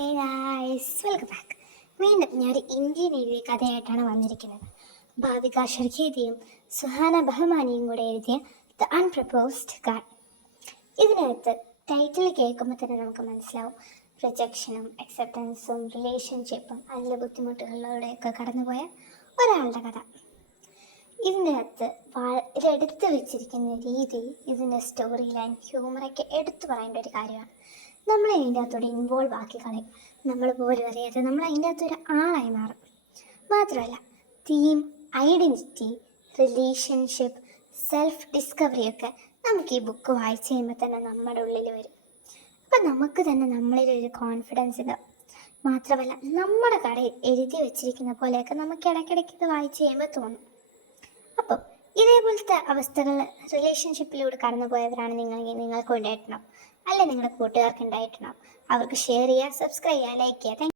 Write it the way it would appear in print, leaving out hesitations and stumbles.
Hey guys, welcome back. വീണ്ടും ഞാനൊരു Indian എഴുതിയ കഥയായിട്ടാണ് വന്നിരിക്കുന്നത്. ഭാവിക ഷർഖേദിയും സുഹാന ബഹമാനിയും കൂടെ എഴുതിയ ദ അൺപ്രപ്പോസ്ഡ് കാർഡ്. ഇതിനകത്ത് ടൈറ്റിൽ കേൾക്കുമ്പോൾ തന്നെ നമുക്ക് മനസ്സിലാവും റിജക്ഷനും അക്സെപ്റ്റൻസും റിലേഷൻഷിപ്പും അതിലെ ബുദ്ധിമുട്ടുകളിലൂടെയൊക്കെ കടന്നുപോയ ഒരാളുടെ കഥ. ഇതിൻ്റെ അകത്ത് വളരെ എടുത്തു വെച്ചിരിക്കുന്ന രീതി, ഇതിൻ്റെ സ്റ്റോറി ലൈൻ, ഹ്യൂമറൊക്കെ എടുത്തു പറയേണ്ട ഒരു കാര്യമാണ്. നമ്മളെ അതിൻ്റെ അകത്തോടെ ഇൻവോൾവ് ആക്കി കളയും. നമ്മൾ പോലും അറിയാതെ നമ്മൾ അതിൻ്റെ അകത്തൊരു ആളായി മാറും. മാത്രമല്ല, തീം, ഐഡൻറ്റിറ്റി, റിലേഷൻഷിപ്പ്, സെൽഫ് ഡിസ്കവറിയൊക്കെ നമുക്ക് ഈ ബുക്ക് വായിച്ച് കഴിയുമ്പോൾ തന്നെ നമ്മുടെ ഉള്ളിൽ വരും. അപ്പം നമുക്ക് തന്നെ നമ്മളിലൊരു കോൺഫിഡൻസ് ഇതാവും. മാത്രമല്ല, നമ്മുടെ കടയിൽ എഴുതി വെച്ചിരിക്കുന്ന പോലെയൊക്കെ നമുക്ക് ഇടയ്ക്കിടയ്ക്ക് ഇത് വായിച്ച് കഴിയുമ്പോൾ തോന്നും. അപ്പം ഇതേപോലത്തെ അവസ്ഥകൾ റിലേഷൻഷിപ്പിലൂടെ കടന്നു പോയവരാണ് നിങ്ങൾക്ക് ഉണ്ടായിട്ടുണ്ടാവും, അല്ലെ നിങ്ങളുടെ കൂട്ടുകാർക്ക് ഉണ്ടായിട്ടുണ്ടാവും. അവർക്ക് ഷെയർ ചെയ്യുക, സബ്സ്ക്രൈബ് ചെയ്യുക, ലൈക്ക് ചെയ്യുക.